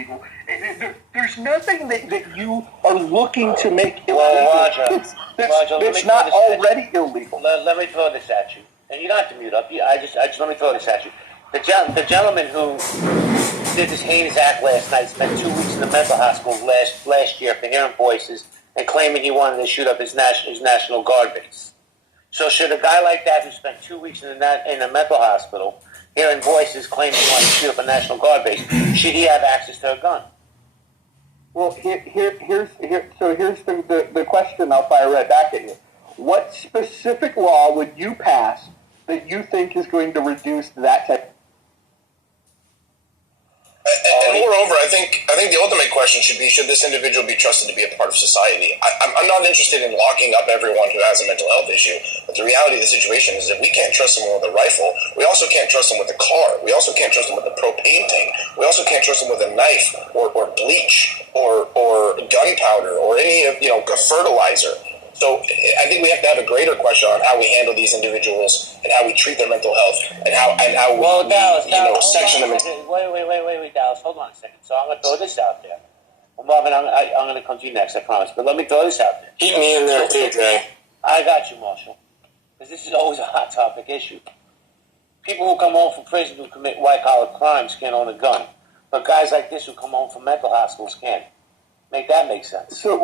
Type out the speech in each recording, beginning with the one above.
illegal. There's nothing that you are looking to make illegal. Well, Roger, that's not already illegal. Let me throw this at you. And you don't have to mute up. I just let me throw this at you. The gentleman who did this heinous act last night spent 2 weeks in the mental hospital last year for hearing voices and claiming he wanted to shoot up his National Guard base. So should a guy like that who spent 2 weeks in a mental hospital hearing voices claiming he wanted to shoot up a National Guard base, should he have access to a gun? Well, here's the question I'll fire right back at you. What specific law would you pass that you think is going to reduce that type? And moreover, I think the ultimate question should be: should this individual be trusted to be a part of society? I'm not interested in locking up everyone who has a mental health issue, but the reality of the situation is that we can't trust someone with a rifle. We also can't trust them with a car. We also can't trust them with a propane tank. We also can't trust them with a knife or bleach or gunpowder or any of a fertilizer. So I think we have to have a greater question on how we handle these individuals and how we treat their mental health and how we Dallas, section them. Wait, Dallas, hold on a second. So I'm going to throw this out there. Well, Marvin, I'm going to come to you next, I promise. But let me throw this out there. Keep me in there too, Jay. I got you, Marshall. Because this is always a hot topic issue. People who come home from prison who commit white-collar crimes can't own a gun. But guys like this who come home from mental hospitals can. Make that make sense. So,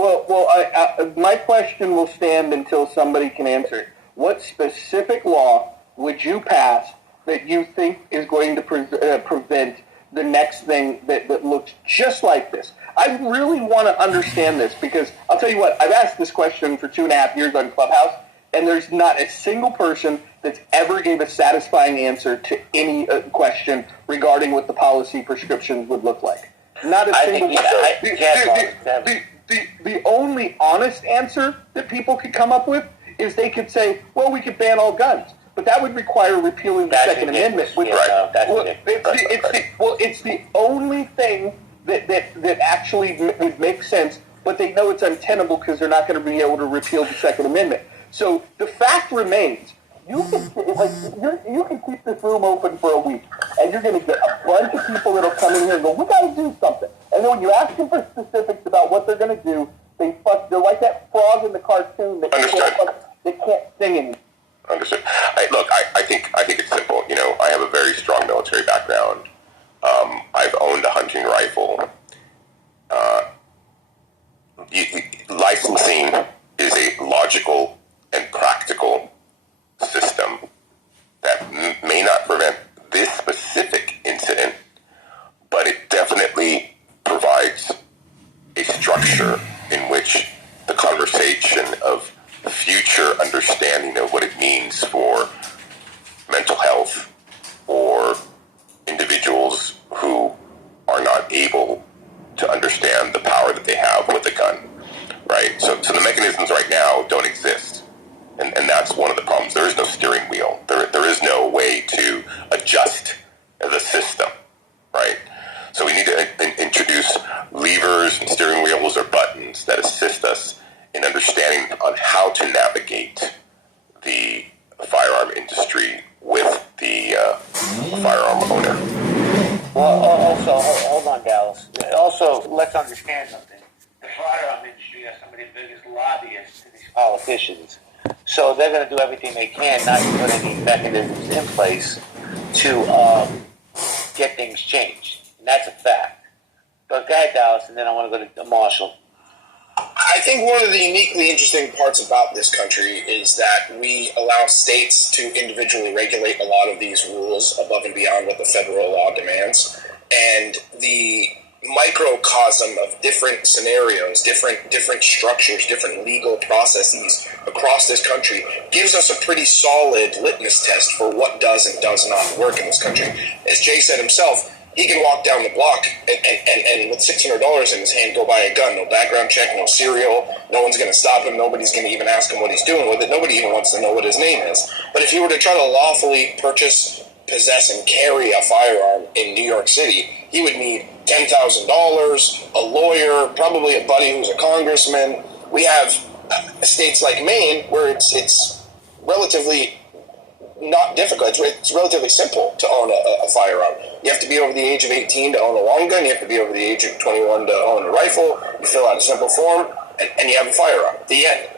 my question will stand until somebody can answer it. What specific law would you pass that you think is going to prevent the next thing that looks just like this? I really want to understand this because I'll tell you what, I've asked this question for 2.5 years on Clubhouse, and there's not a single person that's ever gave a satisfying answer to any question regarding what the policy prescriptions would look like. Not a single one. The only honest answer that people could come up with is they could say, well, we could ban all guns. But that would require repealing the Second Amendment. It's the only thing that actually would make sense, but they know it's untenable because they're not going to be able to repeal the Second Amendment. So the fact remains, you can keep this room open for a week, and you're going to get a bunch of people that'll come in here and go, we got to do something. And then when you ask them for specifics about what they're going to do, they're like that frog in the cartoon that can't sing anymore. Understood. I think it's simple. I have a very strong military background. I've owned a hunting rifle. Licensing is a logical and practical system that may not prevent this specific incident, but it definitely provides a structure in which the conversation of future understanding of what it means for mental health or individuals who are not able to understand the power that they have with a gun, right? So the mechanisms right now don't exist. And that's one of the problems. There is no steering wheel. There is no way to adjust the system, right? So we need to introduce levers and steering wheels or buttons that assist us in understanding on how to navigate the firearm industry with the firearm owner. Well, also, hold on, Dallas. Also, let's understand something. The firearm industry has some of the biggest lobbyists to these politicians. So they're going to do everything they can not to put any mechanisms in place to get things changed. And that's a fact. But go ahead, Dallas, and then I want to go to Marshall. I think one of the uniquely interesting parts about this country is that we allow states to individually regulate a lot of these rules above and beyond what the federal law demands. And the microcosm of different scenarios, different structures, different legal processes across this country gives us a pretty solid litmus test for what does and does not work in this country. As Jay said himself, he can walk down the block and with $600 in his hand go buy a gun. No background check, no serial. No one's going to stop him. Nobody's going to even ask him what he's doing with it. Nobody even wants to know what his name is. But if he were to try to lawfully purchase, possess, and carry a firearm in New York City, he would need $10,000, a lawyer, probably a buddy who's a congressman. We have states like Maine where it's relatively not difficult. It's relatively simple to own a firearm. You have to be over the age of 18 to own a long gun. You have to be over the age of 21 to own a rifle. You fill out a simple form, and you have a firearm. The end.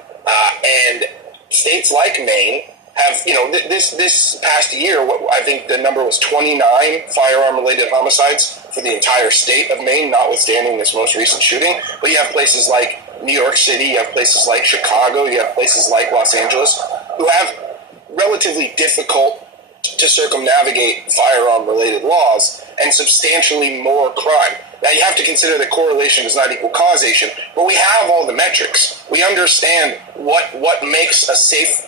And states like Maine have, this past year, I think the number was 29 firearm-related homicides for the entire state of Maine, notwithstanding this most recent shooting. But you have places like New York City, you have places like Chicago, you have places like Los Angeles, who have relatively difficult to circumnavigate firearm-related laws and substantially more crime. Now, you have to consider that correlation does not equal causation, but we have all the metrics. We understand what makes a safe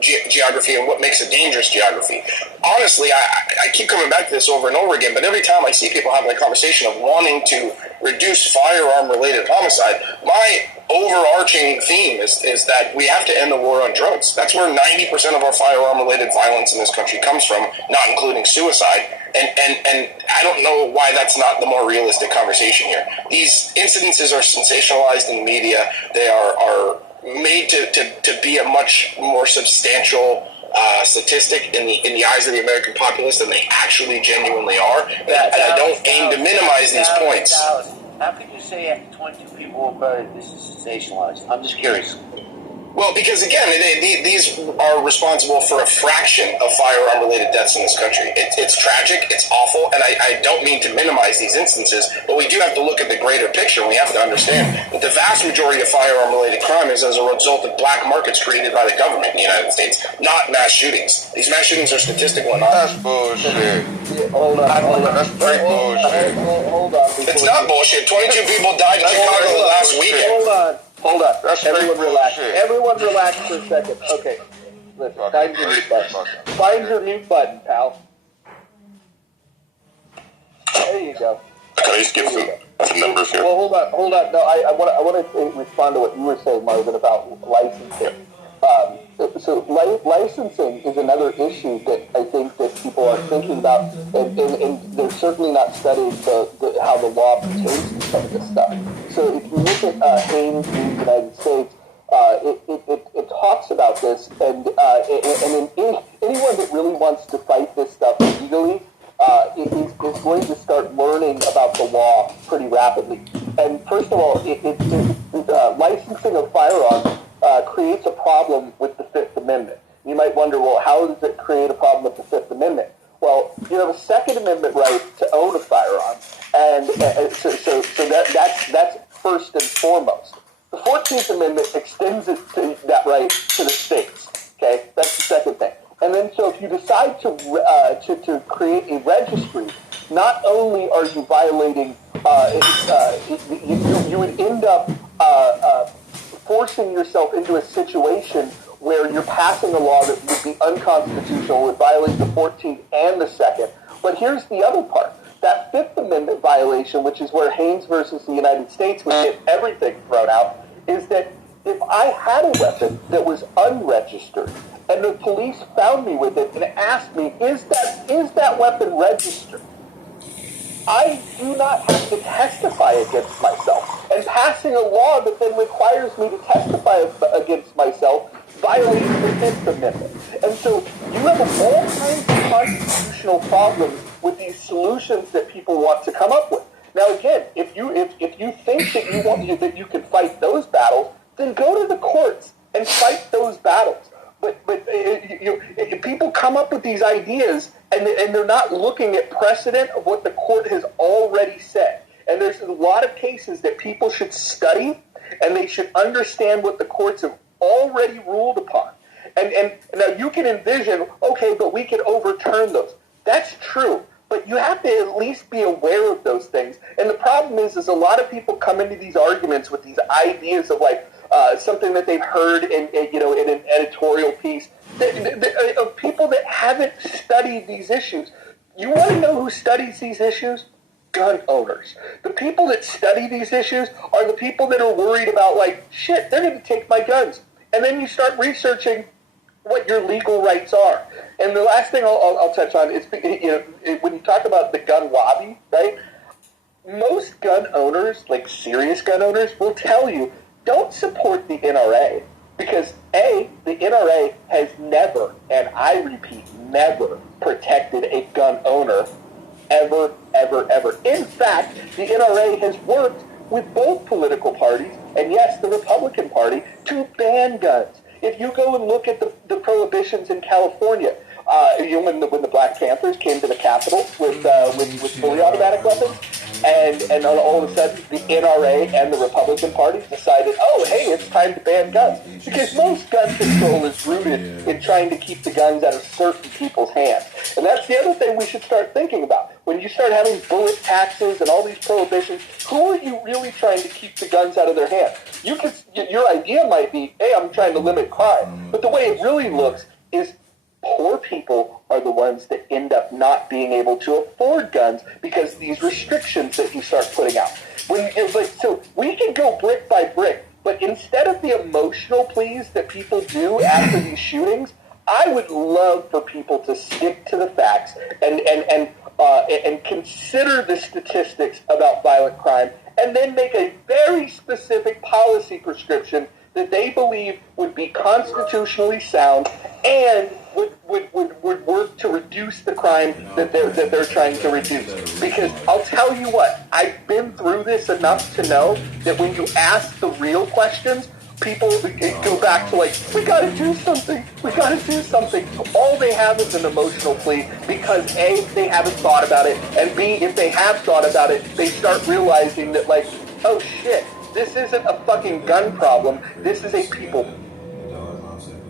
geography and what makes a dangerous geography. Honestly, I keep coming back to this over and over again, but every time I see people have the conversation of wanting to reduce firearm-related homicide, my overarching theme is that we have to end the war on drugs. That's where 90% of our firearm-related violence in this country comes from, not including suicide. And I don't know why that's not the more realistic conversation here. These incidences are sensationalized in the media. They are made to be a much more substantial statistic in the eyes of the American populace than they actually genuinely are. And I don't aim to minimize these points. How can you say after 22 people were murdered, this is sensationalized? I'm just curious. Well, because again, these are responsible for a fraction of firearm-related deaths in this country. It's tragic, it's awful, and I don't mean to minimize these instances, but we do have to look at the greater picture. We have to understand that the vast majority of firearm-related crime is as a result of black markets created by the government in the United States, not mass shootings. These mass shootings are statistical and not. That's bullshit. Hold on. That's straight bullshit. Hold on. It's not bullshit. 22 people died in Chicago last weekend. Hold on. That's Everyone straight relax. bullshit. Everyone relax for a second. Okay. Listen, find your mute button. Find your mute button, pal. There you go. Can I just give some numbers here? Well, hold on. No, I want to respond to what you were saying, Marvin, about licensing. So licensing is another issue that I think that people are thinking about, and they're certainly not studying how the law pertains to some of this stuff. So if you look at Haines in the United States, it talks about this, and anyone that really wants to fight this stuff legally is going to start learning about the law pretty rapidly. And first of all, licensing of firearms creates a problem with the Fifth Amendment. You might wonder, well, how does it create a problem with the Fifth Amendment? Well, you have a Second Amendment right to own a firearm, and so that's first and foremost. The 14th Amendment extends that right to the states. Okay, that's the second thing. And then, so if you decide to create a registry, not only are you violating, you would end up forcing yourself into a situation where you're passing a law that would be unconstitutional, would violate the 14th and the 2nd. But here's the other part. That Fifth Amendment violation, which is where Haines versus the United States would get everything thrown out, is that if I had a weapon that was unregistered and the police found me with it and asked me, is that weapon registered? I do not have to testify against myself. And passing a law that then requires me to testify against myself violates the Fifth Amendment. And so you have all kinds of constitutional problems with these solutions that people want to come up with. Now, again, if you think that you can fight those battles, then go to the courts and fight those battles. But people come up with these ideas, and they're not looking at precedent of what the court has already said. And there's a lot of cases that people should study, and they should understand what the courts have already ruled upon. And now you can envision, okay, but we can overturn those. That's true. But you have to at least be aware of those things. And the problem is a lot of people come into these arguments with these ideas of like something that they've heard in an editorial piece of people that haven't studied these issues. You want to know who studies these issues? Gun owners. The people that study these issues are the people that are worried about, like, shit, they're going to take my guns. And then you start researching what your legal rights are. And the last thing I'll touch on is, when you talk about the gun lobby, right? Most gun owners, like serious gun owners, will tell you, don't support the NRA because The NRA has never, and I repeat, never protected a gun owner, ever, ever, ever. In fact, the NRA has worked with both political parties, and yes, the Republican Party, to ban guns. If you go and look at the prohibitions in California, when the Black Panthers came to the Capitol with fully automatic weapons, and all of a sudden the NRA and the Republican Party decided, oh, hey, it's time to ban guns. Because most gun control is rooted in trying to keep the guns out of certain people's hands. And that's the other thing we should start thinking about. When you start having bullet taxes and all these prohibitions, who are you really trying to keep the guns out of their hands? Your idea might be, hey, I'm trying to limit crime. But the way it really looks is poor people are the ones that end up not being able to afford guns because of these restrictions that you start putting out. So we can go brick by brick, but instead of the emotional pleas that people do after these shootings, I would love for people to stick to the facts and consider the statistics about violent crime, and then make a very specific policy prescription that they believe would be constitutionally sound and would work to reduce the crime that they're trying to reduce. Because I'll tell you what, I've been through this enough to know that when you ask the real questions, people go back to like, we gotta do something. All they have is an emotional plea because A, they haven't thought about it, and B, if they have thought about it, they start realizing that like, oh shit, this isn't a fucking gun problem, this is a people.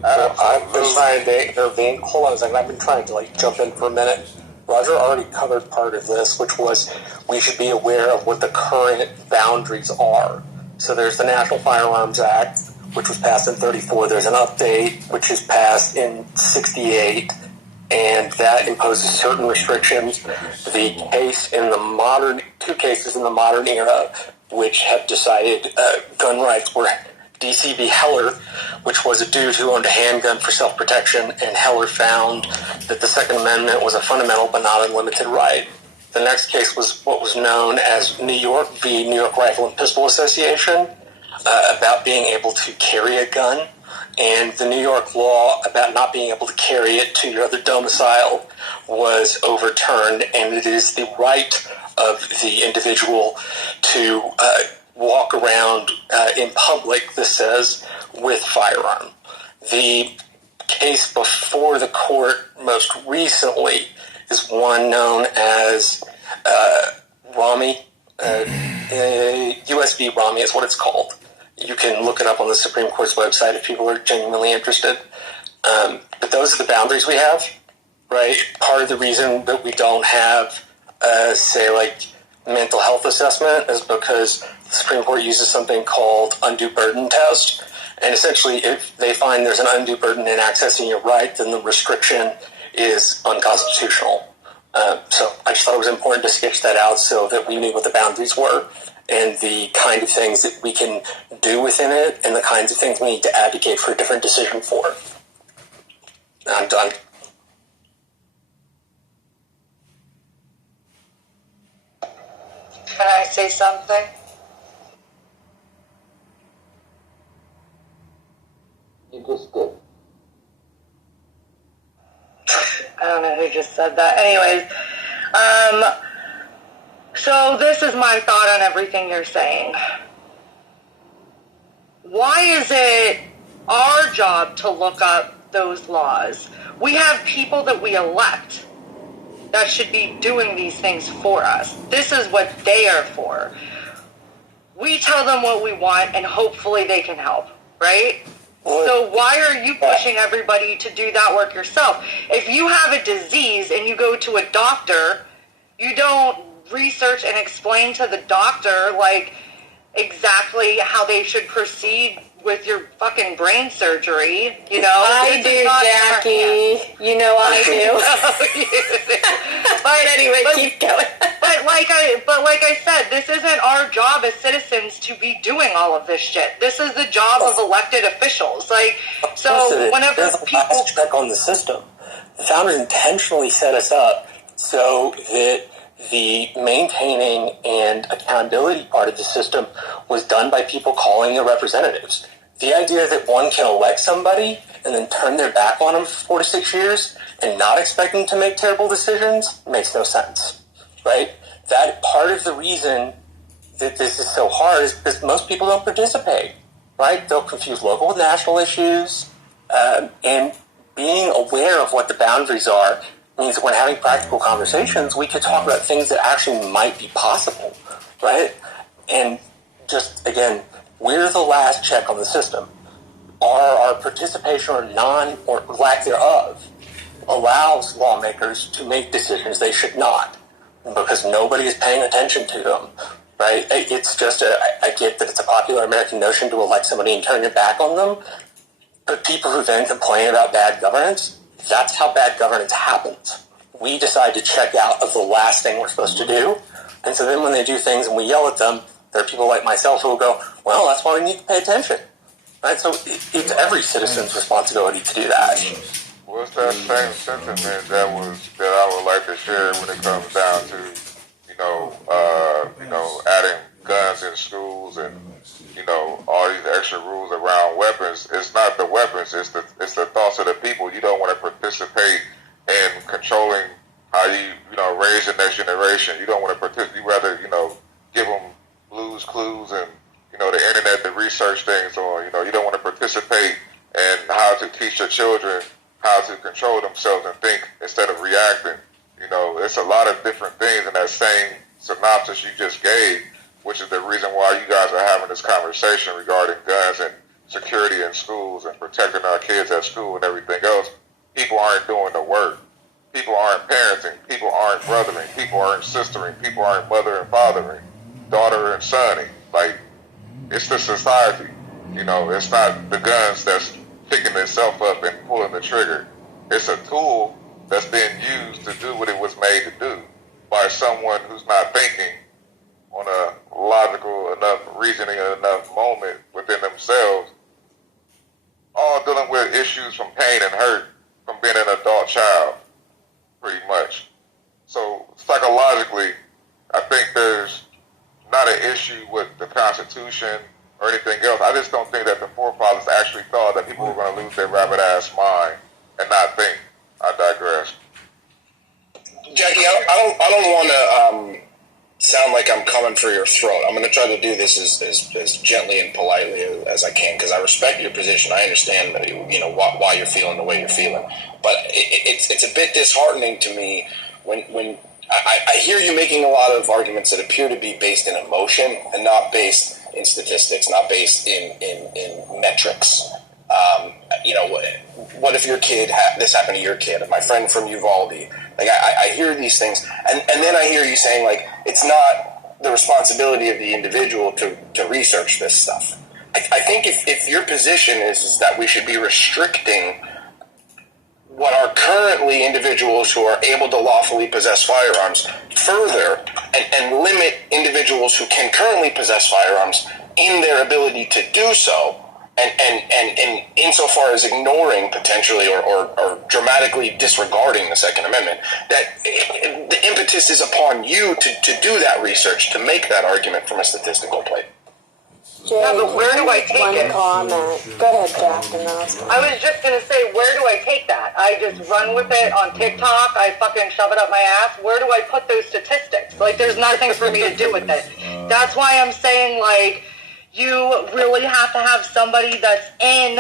I've been trying to intervene. Hold on a second. I've been trying to jump in for a minute. Roger already covered part of this, which was we should be aware of what the current boundaries are. So there's the National Firearms Act, which was passed in 34. There's an update, which is passed in 68, and that imposes certain restrictions. The case in the modern, two cases in the modern era, which have decided gun rights were D.C. v. Heller, which was a dude who owned a handgun for self-protection, and Heller found that the Second Amendment was a fundamental but not unlimited right. The next case was what was known as New York v. New York Rifle and Pistol Association, about being able to carry a gun, and the New York law about not being able to carry it to your other domicile was overturned, and it is the right of the individual to walk around in public, this says, with firearm. The case before the court most recently is one known as Rami. US v. Rami is what it's called. You can look it up on the Supreme Court's website if people are genuinely interested. But those are the boundaries we have, right? Part of the reason that we don't have, mental health assessment is because the Supreme Court uses something called undue burden test. And essentially, if they find there's an undue burden in accessing your right, then the restriction is unconstitutional. So I just thought it was important to sketch that out so that we knew what the boundaries were and the kind of things that we can do within it and the kinds of things we need to advocate for a different decision for. I'm done. Can I say something? You just did. I don't know who just said that. Anyways, so this is my thought on everything you're saying. Why is it our job to look up those laws? We have people that we elect that should be doing these things for us. This is what they are for. We tell them what we want, and hopefully they can help, right? So why are you pushing everybody to do that work yourself? If you have a disease and you go to a doctor, you don't research and explain to the doctor, exactly how they should proceed with your fucking brain surgery, I do, Jackie. You know I do. But anyway, keep going. but like I said, this isn't our job as citizens to be doing all of this shit. This is the job of elected officials. Whenever people check on the system, the founders intentionally set us up so that the maintaining and accountability part of the system was done by people calling their representatives. The idea that one can elect somebody and then turn their back on them for 4 to 6 years and not expect them to make terrible decisions makes no sense, right? That part of the reason that this is so hard is because most people don't participate, right? They'll confuse local with national issues, and being aware of what the boundaries are means that when having practical conversations, we could talk about things that actually might be possible, right? And just, again, we're the last check on the system. Our participation or lack thereof allows lawmakers to make decisions they should not, because nobody is paying attention to them, right? It's just I get that it's a popular American notion to elect somebody and turn your back on them, but people who then complain about bad governance, that's how bad governance happens. We decide to check out of the last thing we're supposed to do, and so then when they do things and we yell at them, there are people like myself who will go, well, that's why we need to pay attention. Right? So it's every citizen's responsibility to do that. What's that same sentiment that I would like to share when it comes down to, adding guns in schools and, all these extra rules around weapons? It's not the weapons, it's the thoughts of the people. You don't want to participate in controlling how you raise the next generation. You don't want to participate. You rather, give them Blue's Clues and, the internet to research things on. You don't want to participate in how to teach your children how to control themselves and think instead of reacting. It's a lot of different things in that same synopsis you just gave, which is the reason why you guys are having this conversation regarding guns and security in schools and protecting our kids at school and everything else. People aren't doing the work. People aren't parenting. People aren't brothering. People aren't sistering. People aren't mother and fathering, daughter and sonning. Like, it's the society. It's not the guns that's picking itself up and pulling the trigger. It's a tool that's being used to do what it was made to do by someone who's not thinking on a logical enough, reasoning enough moment within themselves, all dealing with issues from pain and hurt from being an adult child, pretty much. So psychologically, I think there's not an issue with the Constitution or anything else. I just don't think that the forefathers actually thought that people were going to lose their rabbit-ass mind and not think. I digress. Jackie, I don't want to sound like I'm coming for your throat. I'm going to try to do this as gently and politely as I can, because I respect your position. I understand why you're feeling the way you're feeling, but it's a bit disheartening to me when I hear you making a lot of arguments that appear to be based in emotion and not based in statistics, not based in metrics. What if your kid this happened to your kid? My friend from Uvalde. Like I hear these things, and then I hear you saying like it's not the responsibility of the individual to research this stuff. I think if your position is that we should be restricting what are currently individuals who are able to lawfully possess firearms further and limit individuals who can currently possess firearms in their ability to do so, and insofar as ignoring potentially or dramatically disregarding the Second Amendment, that the impetus is upon you to do that research, to make that argument from a statistical plate. Jay, Yeah, but where do I take it? Comment. Go ahead, Jack, and then I'll start. I was just going to say, where do I take that? I just run with it on TikTok. I fucking shove it up my ass. Where do I put those statistics? Like, there's nothing for me to do with it. That's why I'm saying, like, you really have to have somebody that's in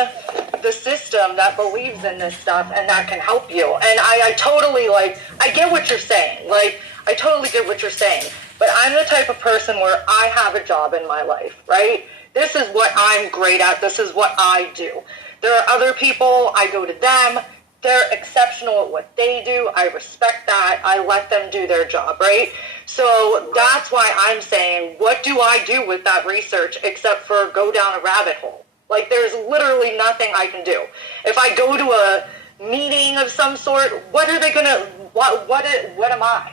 the system that believes in this stuff and that can help you. And I totally, like, I get what you're saying. Like, I totally get what you're saying. But I'm the type of person where I have a job in my life, right? This is what I'm great at. This is what I do. There are other people, I go to them. They're exceptional at what they do. I respect that. I let them do their job, right? So that's why I'm saying, what do I do with that research except for go down a rabbit hole? Like, there's literally nothing I can do. If I go to a meeting of some sort, what are they going to, what am I?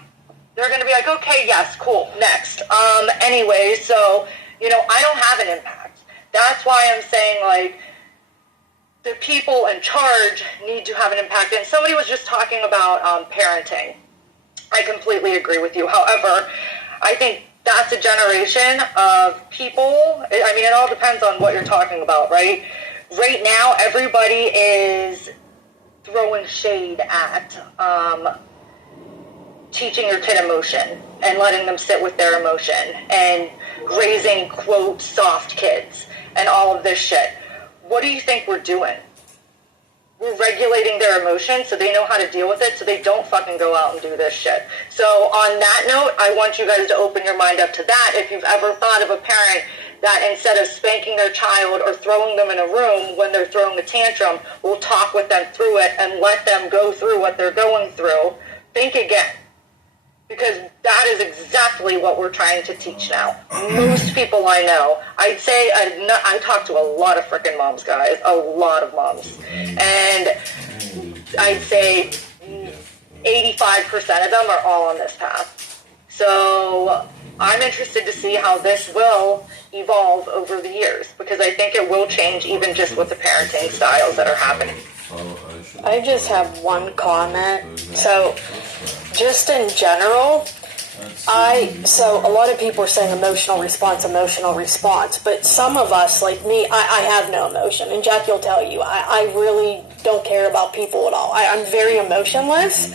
They're going to be like, okay, yes, cool, next. Anyway, so, I don't have an impact. That's why I'm saying, like, the people in charge need to have an impact. And somebody was just talking about parenting. I completely agree with you. However, I think that's a generation of people. I mean, it all depends on what you're talking about, right? Right now, everybody is throwing shade at teaching your kid emotion and letting them sit with their emotion and raising, quote, soft kids and all of this shit. What do you think we're doing? We're regulating their emotions so they know how to deal with it so they don't fucking go out and do this shit. So on that note, I want you guys to open your mind up to that. If you've ever thought of a parent that instead of spanking their child or throwing them in a room when they're throwing a tantrum, will talk with them through it and let them go through what they're going through, think again. Because that is exactly what we're trying to teach now. Most people I know, I'd say, I talk to a lot of freaking moms, guys, a lot of moms. And I'd say 85% of them are all on this path. So I'm interested to see how this will evolve over the years, because I think it will change even just with the parenting styles that are happening. I just have one comment. So, just in general, so a lot of people are saying emotional response, but some of us, like me, I have no emotion, and Jackie will tell you, I really don't care about people at all. I'm very emotionless,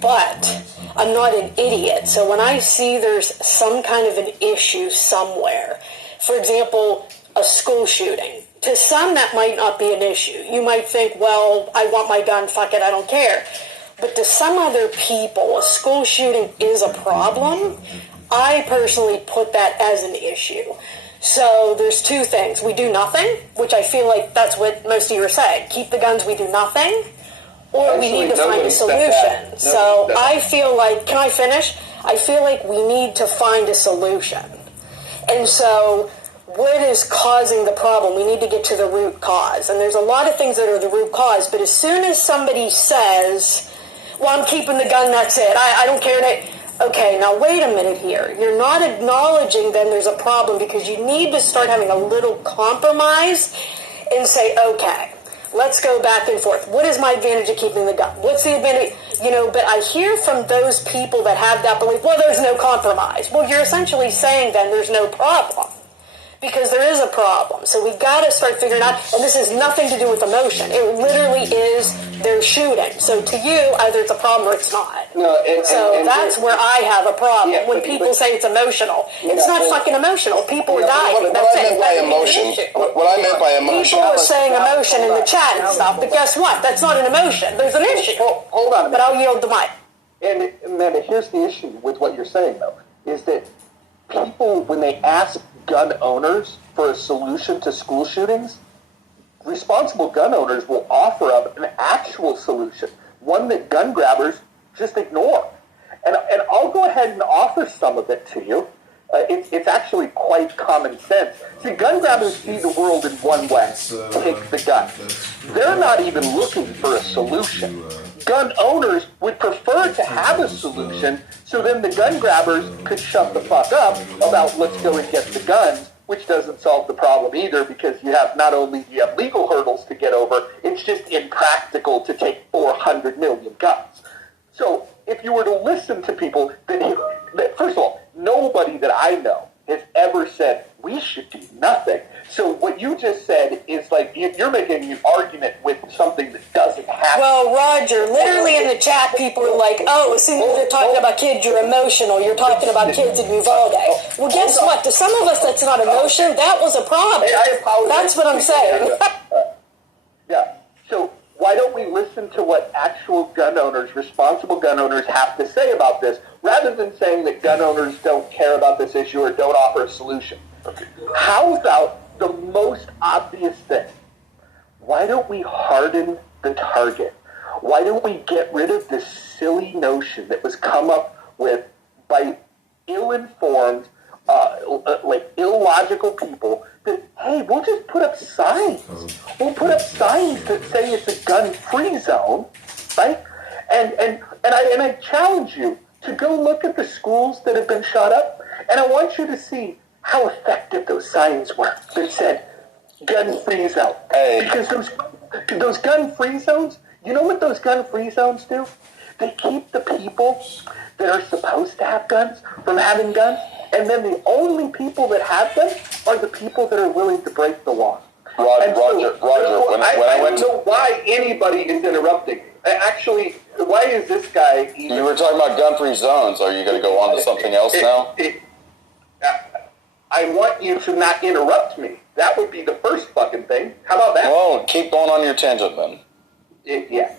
but I'm not an idiot. So when I see there's some kind of an issue somewhere, for example, a school shooting, to some that might not be an issue. You might think, well, I want my gun, fuck it, I don't care. But to some other people, a school shooting is a problem. I personally put that as an issue. So there's two things. We do nothing, which I feel like that's what most of you are saying. Keep the guns, we do nothing. Or we need to find a solution. So I feel like, can I finish? I feel like we need to find a solution. And so what is causing the problem? We need to get to the root cause. And there's a lot of things that are the root cause, but as soon as somebody says, well, I'm keeping the gun, that's it, I don't care. Okay, now wait a minute here. You're not acknowledging then there's a problem, because you need to start having a little compromise and say, okay, let's go back and forth. What is my advantage of keeping the gun? What's the advantage? But I hear from those people that have that belief, well, there's no compromise. Well, you're essentially saying then there's no problem. Because there is a problem. So we've got to start figuring out, and this has nothing to do with emotion. It literally is their shooting. So to you, either it's a problem or it's not. No, and that's where I have a problem. Yeah, when people say it's emotional. It's not fucking emotional. People are dying. What I meant by emotion, people are saying emotion in the chat and stuff, but guess what? That's not an emotion. There's an issue. Hold on a minute. But I'll yield the mic. And Amanda, here's the issue with what you're saying, though, is that people, when they ask gun owners for a solution to school shootings, responsible gun owners will offer up an actual solution, one that gun grabbers just ignore. And I'll go ahead and offer some of it to you. It's actually quite common sense. See, gun grabbers see the world in one way. Take the gun. They're not even looking for a solution. Gun owners would prefer to have a solution, so then the gun grabbers could shut the fuck up about let's go and get the guns, which doesn't solve the problem either, because you have not only you have legal hurdles to get over, it's just impractical to take 400 million guns. So if you were to listen to people that first of all, nobody that I know has ever said we should do nothing. So what you just said is like you're making an argument with something that doesn't happen. Well, Roger, literally in the chat, people are like, oh, as soon as you're talking about kids, you're emotional. You're talking about kids in Uvalde. Well, guess what? To some of us, that's not emotion. That was a problem. I apologize. That's what I'm saying. Yeah. So why don't we listen to what actual gun owners, responsible gun owners, have to say about this, rather than saying that gun owners don't care about this issue or don't offer a solution? Okay. How about the most obvious thing? Why don't we harden the target? Why don't we get rid of this silly notion that was come up with by ill-informed, illogical people that, hey, we'll just put up signs. We'll put up signs that say it's a gun-free zone, right? And I challenge you to go look at the schools that have been shot up, and I want you to see how effective those signs were that said gun-free zone. Because those gun-free zones, you know what those gun-free zones do? They keep the people that are supposed to have guns from having guns, And then the only people that have them are the people that are willing to break the law. Roger, I don't know why anybody is interrupting. Actually, why is this guy even... You were talking about gun-free zones. Are you going to go on to something else now? I want you to not interrupt me. That would be the first fucking thing. How about that? Well, keep going on your tangent then.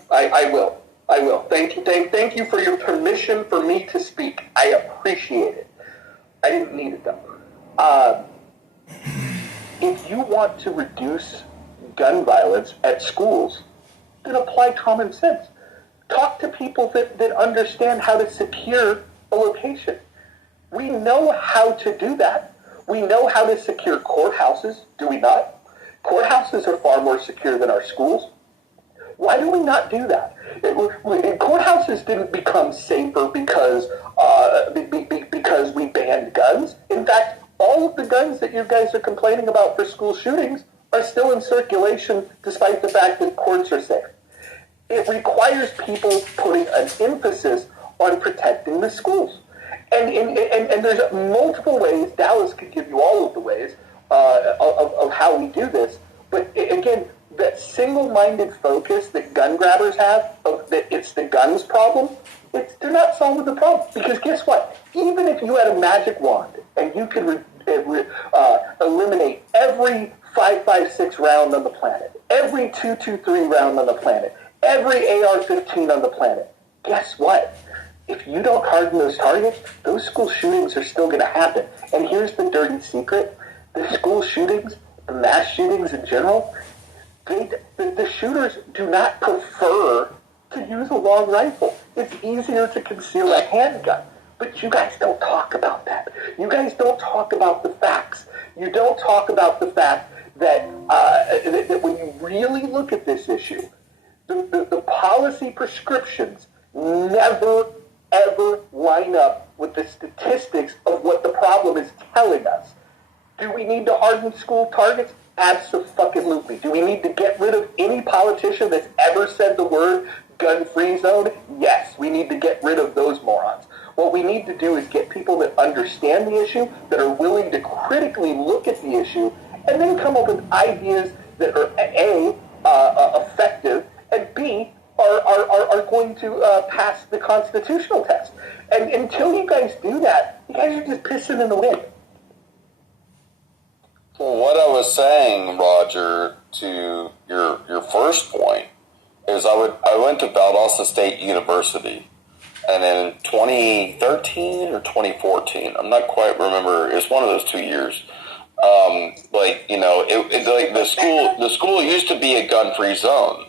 I will. Thank you for your permission for me to speak. I appreciate it. I didn't need it though. If you want to reduce gun violence at schools, then apply common sense. Talk to people that understand how to secure a location. We know how to do that. We know how to secure courthouses, do we not? Courthouses are far more secure than our schools. Why do we not do that? Courthouses didn't become safer because we banned guns. In fact, all of the guns that you guys are complaining about for school shootings are still in circulation despite the fact that courts are safe. It requires people putting an emphasis on protecting the schools. And there's multiple ways. Dallas could give you all of the ways of how we do this. But again, that single-minded focus that gun grabbers have, of that it's the guns problem, they're not solving the problem. Because guess what? Even if you had a magic wand and you could eliminate every 5.56 round on the planet, every 2.23 round on the planet, every AR-15 on the planet, guess what? If you don't harden those targets, those school shootings are still going to happen. And here's the dirty secret. The school shootings, the mass shootings in general, the shooters do not prefer to use a long rifle. It's easier to conceal a handgun. But you guys don't talk about that. You guys don't talk about the facts. You don't talk about the fact that, that when you really look at this issue, the policy prescriptions never, ever line up with the statistics of what the problem is telling us. Do we need to harden school targets? Abso-fucking-lutely. Do we need to get rid of any politician that's ever said the word gun-free zone? Yes, we need to get rid of those morons. What we need to do is get people that understand the issue, that are willing to critically look at the issue, and then come up with ideas that are A, effective, and B, are going to pass the constitutional test. And until you guys do that, you guys are just pissing in the wind. Well, what I was saying, Roger, to your first point, is I went to Valdosta State University, and in 2013 or 2014, I'm not quite remember, it's one of those 2 years. The school used to be a gun-free zone,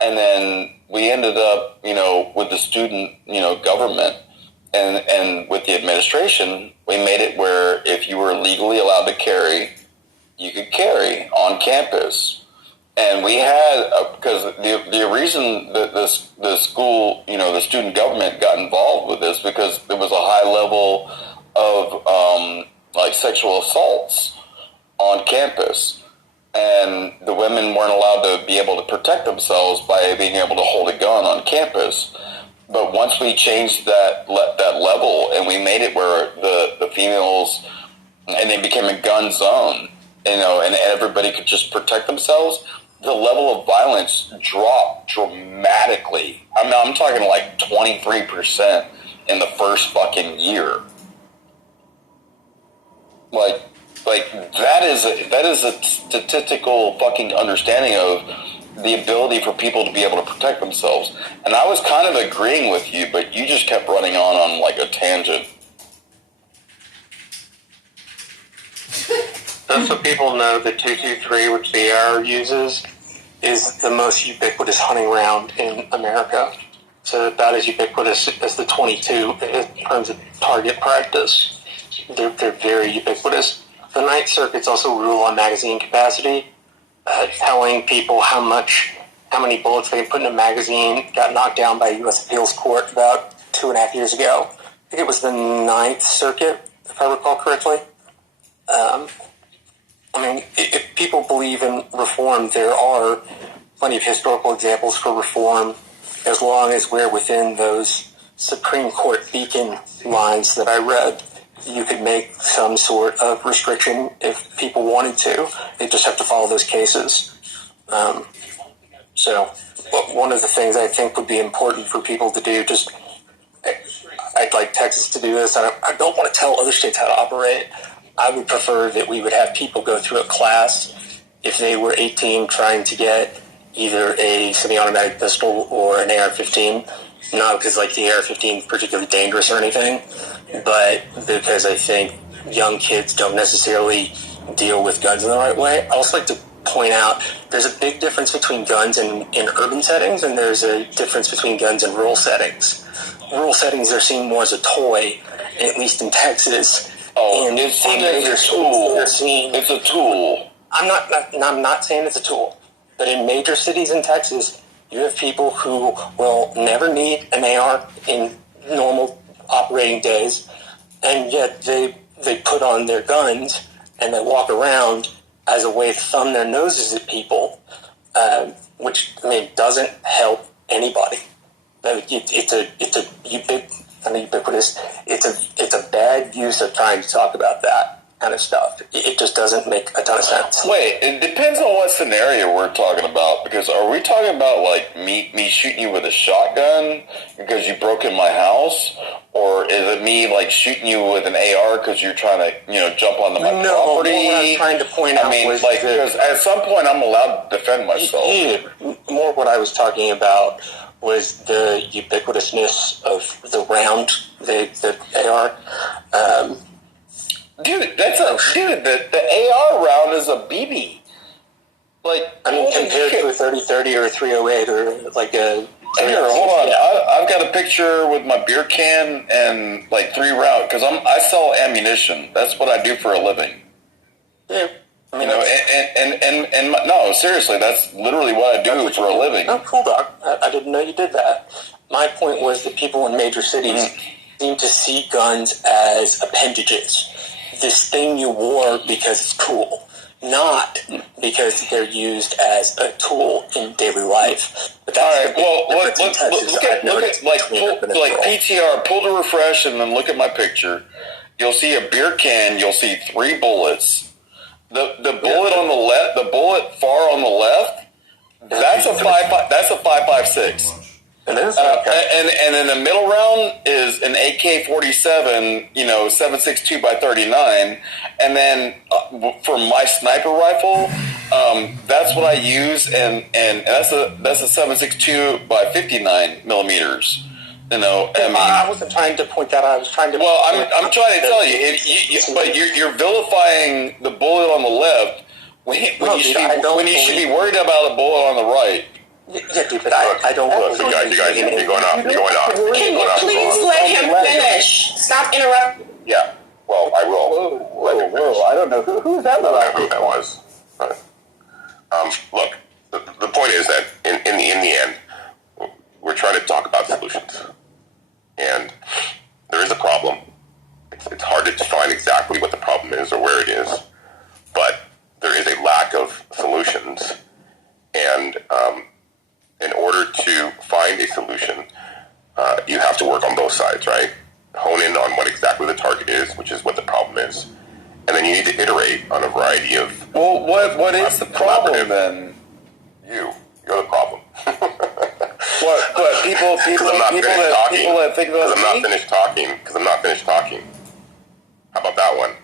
and then we ended up, with the student, government, and with the administration, we made it where if you were legally allowed to carry, you could carry on campus. And we had, because the reason that the school, the student government got involved with this, because there was a high level of sexual assaults on campus. And the women weren't allowed to be able to protect themselves by being able to hold a gun on campus. But once we changed that level and we made it where the females, and they became a gun zone, and everybody could just protect themselves, the level of violence dropped dramatically. I mean, I'm talking like 23% in the first fucking year. Like that is a statistical fucking understanding of the ability for people to be able to protect themselves. And I was kind of agreeing with you, but you just kept running on like a tangent. Just so people know, the 223, which the AR uses, is the most ubiquitous hunting round in America. So about as ubiquitous as the 22 in terms of target practice. They're very ubiquitous. The Ninth Circuit's also rule on magazine capacity, telling people how many bullets they can put in a magazine, got knocked down by a U.S. appeals court about 2.5 years ago. I think it was the Ninth Circuit, if I recall correctly. If people believe in reform, there are plenty of historical examples for reform, as long as we're within those Supreme Court beacon lines that I read. you could make some sort of restriction if people wanted to. They just have to follow those cases. So one of the things I think would be important for people to do, I'd like Texas to do this. I don't want to tell other states how to operate. I would prefer that we would have people go through a class if they were 18 trying to get either a semi-automatic pistol or an AR-15. Not because like the AR-15 is particularly dangerous or anything, but because I think young kids don't necessarily deal with guns in the right way. I also like to point out there's a big difference between guns in urban settings, and there's a difference between guns in rural settings. Rural settings are seen more as a toy, at least in Texas. Oh, and it's seen as a tool. It's a tool. I'm not saying it's a tool, but in major cities in Texas, you have people who will never need an AR in normal operating days, and yet they put on their guns and they walk around as a way to thumb their noses at people, which doesn't help anybody. It's ubiquitous. It's a bad use of time to talk about that kind of stuff. It just doesn't make a ton of sense. Wait, it depends on what scenario we're talking about, because are we talking about like me shooting you with a shotgun because you broke in my house, or is it me like shooting you with an AR because you're trying to jump onto my property? What I was trying to point out was because at some point I'm allowed to defend myself. More what I was talking about was the ubiquitousness of the round, the AR. Dude, the AR round is a BB. Compared to a 30-30 or a 308 or like a... Here, hold on. I've got a picture with my beer can and like 3 rounds, because I sell ammunition. That's what I do for a living. Yeah. No, seriously, that's literally what I do for a living. Oh, cool, Doc. I didn't know you did that. My point was that people in major cities seem to see guns as appendages. This thing you wore because it's cool, not because they're used as a tool in daily life. But that's all right. Well, look at PTR. Pull to refresh, and then look at my picture. You'll see a beer can. You'll see 3 bullets. The bullet on the left, the bullet far on the left, that's a 5.56. It is? And in the middle round is an AK-47, 7.62 by 39, and then for my sniper rifle, that's what I use, and that's a 7.62 by 59 millimeters. I wasn't trying to point that out. I was trying to. Well, I'm trying to tell you, but you're vilifying the bullet on the left when you should be worried about a bullet on the right. Yeah, dude, but I don't. Look, you guys, you're going off. You're going off. Can you please let him finish? Stop interrupting. Yeah. Well, I will. Whoa! I don't know who's that. I don't know who that was. But, look, the point is that in the end, we're trying to talk about solutions, and there is a problem. It's hard to define exactly what the problem is or where it is, but there is a lack of solutions, and in order to find a solution, you have to work on both sides, right? Hone in on what exactly the target is, which is what the problem is, and then you need to iterate on a variety of... Well, what is the problem then? You're the problem. What people that think about I'm not finished talking. How about that one?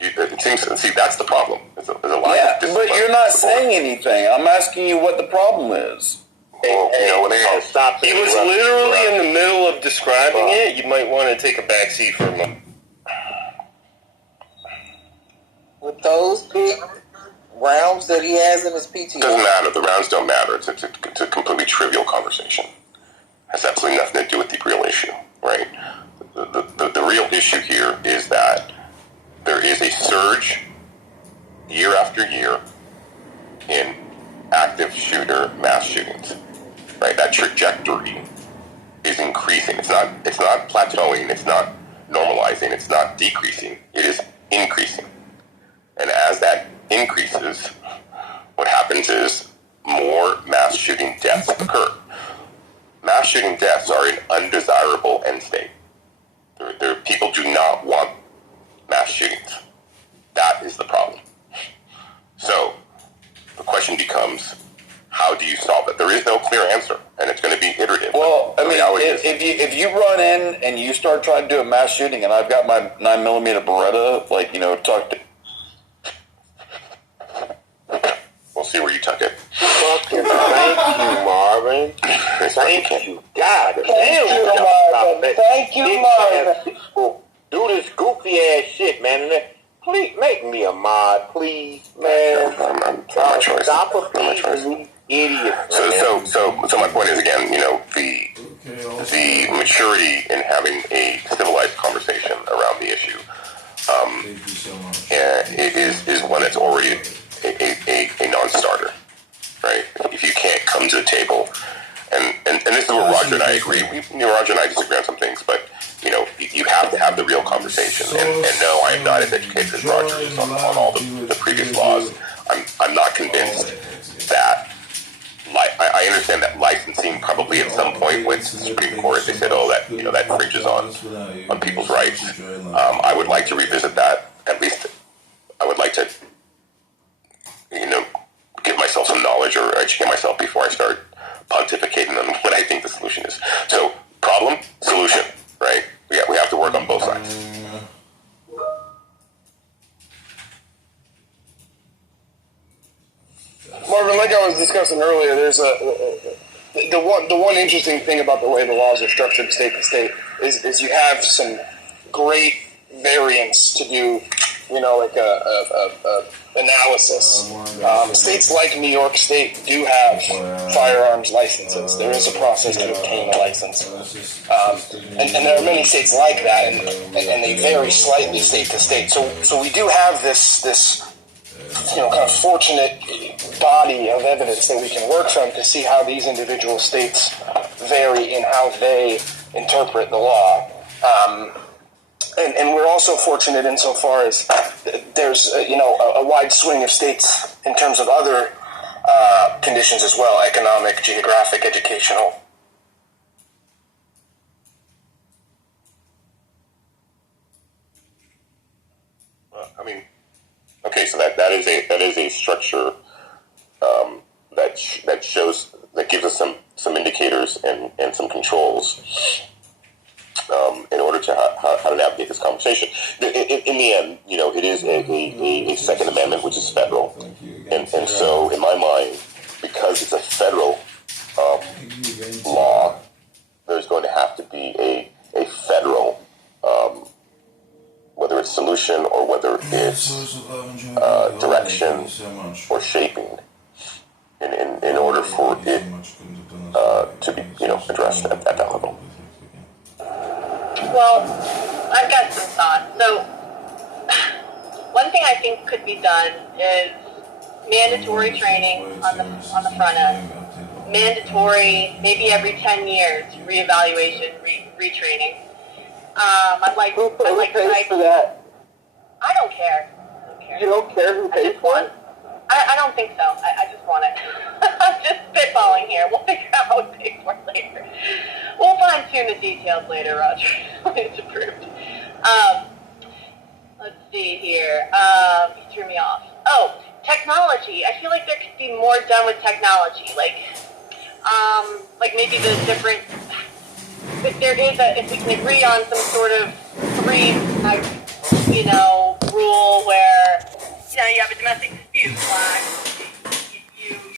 It seems, see, that's the problem. There's a lot of discipline. But you're not saying anything. I'm asking you what the problem is. Well, He was literally in the middle of describing it. You might want to take a back seat for a moment. With those big rounds that he has in his PTO. It doesn't matter. The rounds don't matter. It's a completely trivial conversation. It has absolutely nothing to do with the real issue, right? The real issue here is that there is a surge year after year in active shooter mass shootings, right? That trajectory is increasing. It's not plateauing. It's not normalizing. It's not decreasing. It is increasing. And as that increases, what happens is more mass shooting deaths occur. Mass shooting deaths are an undesirable end state. People do not want becomes, how do you solve it? There is no clear answer, and it's going to be iterative. Well, I The mean, reality is- if you run in and you start trying to do a mass shooting, and I've got my 9mm Beretta, like, you know, tucked. We'll see where you tuck it. Fucking thank you, Marvin. Thank you. God damn. Thank you, Marvin. Do this goofy ass shit, man. And please make me a mod, please, man. It's not my choice. Stop Not my choice. appeasing these idiots. So my point is, again, you know, the maturity in having a civilized conversation around the issue is one that's already a non-starter, right? If you can't come to the table, and this is where Roger and I agree. Roger and I disagree on some things, but you know, you have to have the real conversation. And no, I am not as educated as Roger is on all the previous laws. I'm not convinced that. I understand that licensing probably at some point went to the Supreme Court. They said, "Oh, that that infringes on people's rights." I would like to revisit that. At least, I would like to, give myself some knowledge or educate myself before I start pontificating on what I think the solution is. So, problem, solution, right? We have to work on both sides. Marvin, like I was discussing earlier, there's the one interesting thing about the way the laws are structured state to state is you have some great variance to do, like a analysis. States like New York State do have firearms licenses. There is a process to obtain a license, and there are many states like that, and they vary slightly state to state. So we do have this kind of fortunate body of evidence that we can work from to see how these individual states vary in how they interpret the law. And we're also fortunate insofar as there's a wide swing of states in terms of other conditions as well, economic, geographic, educational. Okay, so that is a structure that gives us some indicators and some controls in order to how to navigate this conversation. In the end, it is a Second Amendment, which is federal, and so in my mind, because it's a federal law, there's going to have to be a federal. Whether it's solution or whether it's direction or shaping, in order for it to be addressed at that level. Well, I've got some thoughts. So, one thing I think could be done is mandatory training on the front end. Mandatory, maybe every 10 years, reevaluation, retraining. Who pays for that? I don't care. You don't care who pays for it? I don't think so. I just want it. I'm just spitballing here. We'll figure out how it pays for it later. We'll fine tune the details later, Roger. It's approved. Let's see here. You threw me off. Oh, technology. I feel like there could be more done with technology. Like maybe the different. If we can agree on some sort of rule where, you have a domestic dispute, flag,